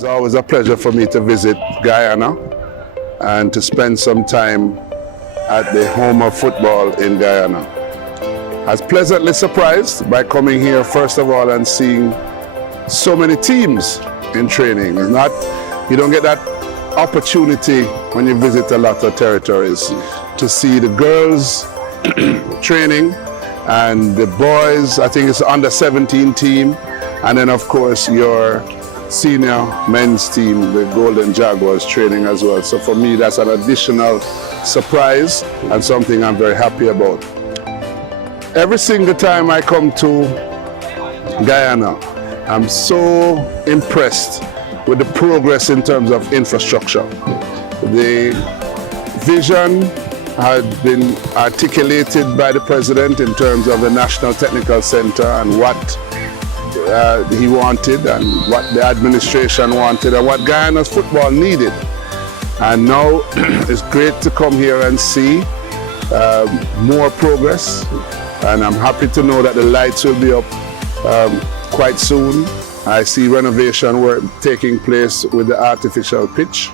It's always a pleasure for me to visit Guyana and to spend some time at the home of football in Guyana. I was pleasantly surprised by coming here first of all and seeing so many teams in training. It's not, you don't get that opportunity when you visit a lot of territories to see the girls training and the boys. I think it's under 17 team, and then of course your senior men's team, the Golden Jaguars, training as well. So for me, that's an additional surprise and something I'm very happy about. Every single time I come to Guyana, I'm so impressed with the progress in terms of infrastructure. The vision had been articulated by the president in terms of the National Technical Centre and what he wanted and what the administration wanted and what Guyana's football needed. And now it's great to come here and see more progress, and I'm happy to know that the lights will be up quite soon. I see renovation work taking place with the artificial pitch.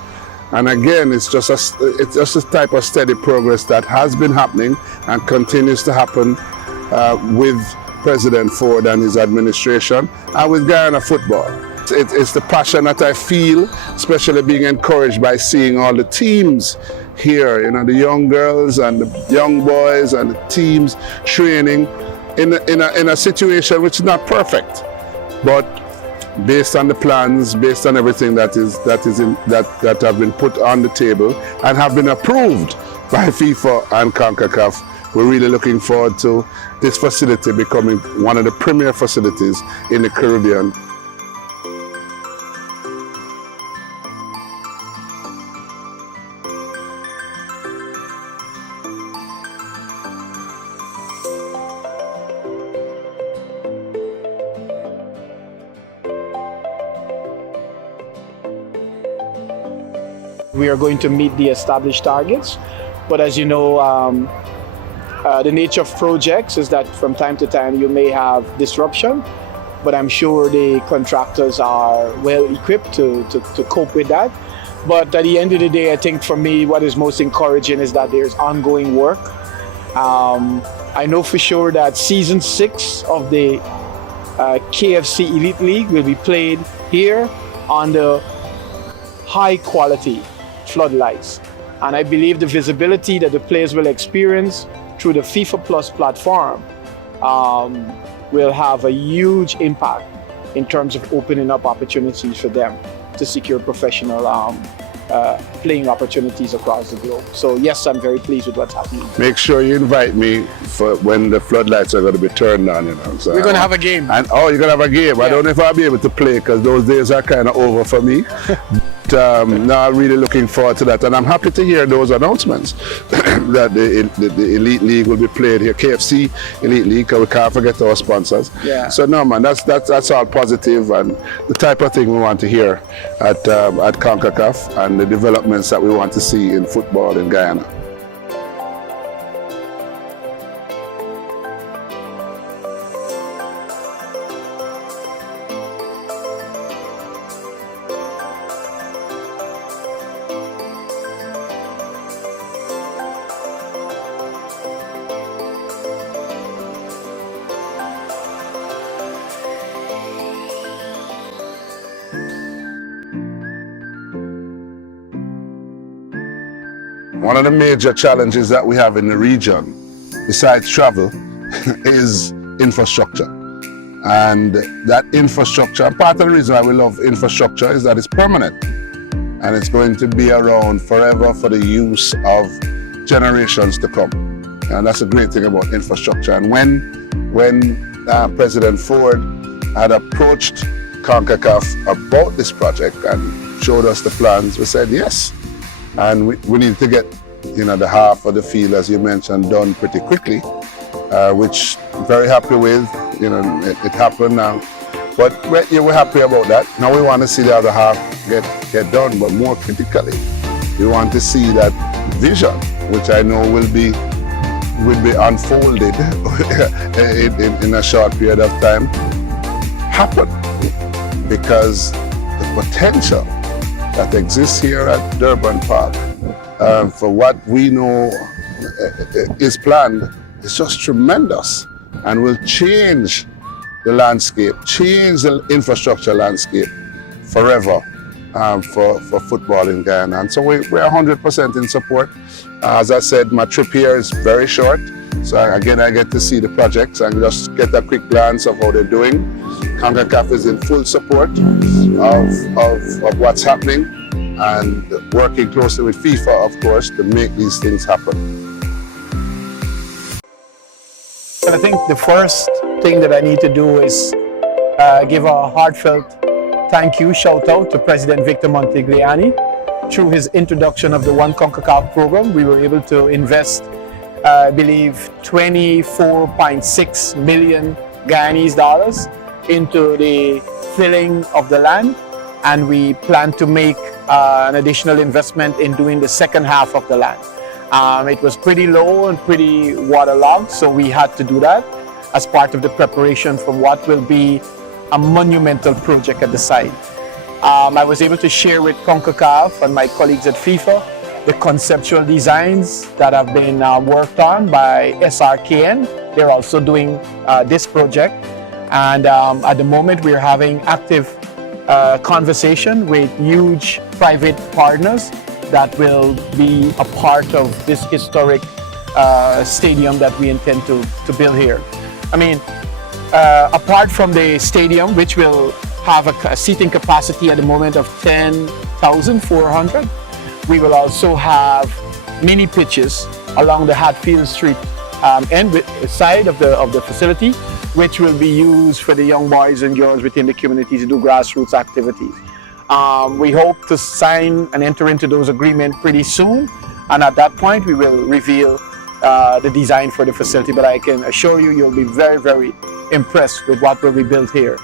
And again, it's just a type of steady progress that has been happening and continues to happen with President Forde and his administration and with Guyana football. It's the passion that I feel, especially being encouraged by seeing all the teams here, you know, the young girls and the young boys and the teams training in a situation which is not perfect, but based on the plans, based on everything that have been put on the table and have been approved by FIFA and Concacaf. We're really looking forward to this facility becoming one of the premier facilities in the Caribbean. We are going to meet the established targets, but as you know, the nature of projects is that from time to time you may have disruption, but I'm sure the contractors are well equipped to cope with that. But at the end of the day, I think for me what is most encouraging is that there's ongoing work. I know for sure that season 6 of the KFC Elite League will be played here under high quality floodlights, and I believe the visibility that the players will experience through the FIFA Plus platform will have a huge impact in terms of opening up opportunities for them to secure professional playing opportunities across the globe. So yes, I'm very pleased with what's happening. Make sure you invite me for when the floodlights are going to be turned on, you know. So we're going to have a game. And oh, you're going to have a game. Yeah. I don't know if I'll be able to play because those days are kind of over for me. Now I'm really looking forward to that, and I'm happy to hear those announcements that the Elite League will be played here, KFC Elite League, because we can't forget our sponsors. Yeah. So no man, that's all positive and the type of thing we want to hear at Concacaf and the developments that we want to see in football in Guyana. One of the major challenges that we have in the region, besides travel, is infrastructure. And that infrastructure, and part of the reason why we love infrastructure is that it's permanent. And it's going to be around forever for the use of generations to come. And that's a great thing about infrastructure. And when President Forde had approached Concacaf about this project and showed us the plans, we said yes. And we need to get, you know, the half of the field, as you mentioned, done pretty quickly, which I'm very happy with. You know, it happened now. But we're happy about that. Now we want to see the other half get done, but more critically, we want to see that vision, which I know will be unfolded in a short period of time, happen. Because the potential that exists here at Durban Park, for what we know is planned, is just tremendous and will change the landscape, change the infrastructure landscape forever for football in Guyana. And so we're 100% in support. As I said, my trip here is very short. So again, I get to see the projects and just get a quick glance of how they're doing. Concacaf is in full support of what's happening and working closely with FIFA, of course, to make these things happen. I think the first thing that I need to do is give a heartfelt thank you, shout out to President Victor Montegliani. Through his introduction of the One Concacaf program, we were able to invest, I believe, 24.6 million Guyanese dollars into the filling of the land, and we plan to make an additional investment in doing the second half of the land. It was pretty low and pretty waterlogged, so we had to do that as part of the preparation for what will be a monumental project at the site. I was able to share with Concacaf and my colleagues at FIFA the conceptual designs that have been worked on by SRKN. They're also doing this project, and at the moment we're having active conversation with huge private partners that will be a part of this historic stadium that we intend to build here. I mean, apart from the stadium, which will have a seating capacity at the moment of 10,400, we will also have mini pitches along the Hatfield Street end side of the facility, which will be used for the young boys and girls within the community to do grassroots activities. We hope to sign and enter into those agreements pretty soon, and at that point we will reveal the design for the facility. But I can assure you, you'll be very, very impressed with what will be built here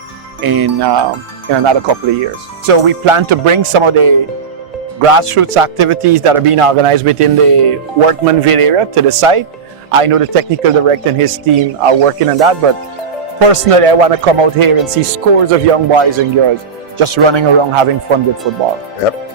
in another couple of years. So we plan to bring some of the grassroots activities that are being organized within the Workmanville area to the site. I know the technical director and his team are working on that, but personally I want to come out here and see scores of young boys and girls just running around having fun with football. Yep.